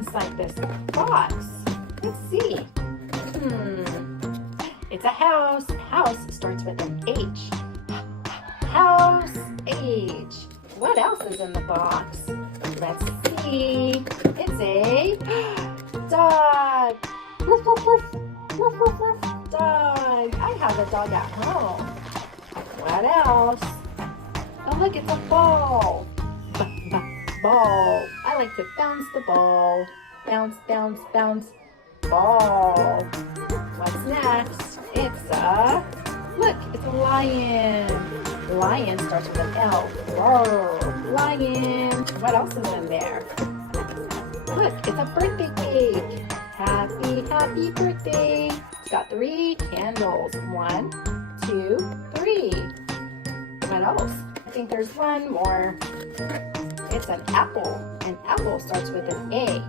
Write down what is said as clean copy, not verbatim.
inside this box? Let's see. It's a house. House starts with an H. House, H. What else is in the box? Let's see. It's a dog. Woof, woof, woof. Woof, woof, woof. Dog. I have a dog at home. What else? Oh, look, it's a ball. Ball. I like to bounce the ball. Bounce, bounce, bounce. Ball. What's next? Look, it's a lion. Lion starts with an L. Roar. Lion. What else is in there? Look, it's a birthday cake. Happy, happy birthday. It's got 3 candles. 1, 2, 3. What else? I think there's one more. It's an apple. An apple starts with an A.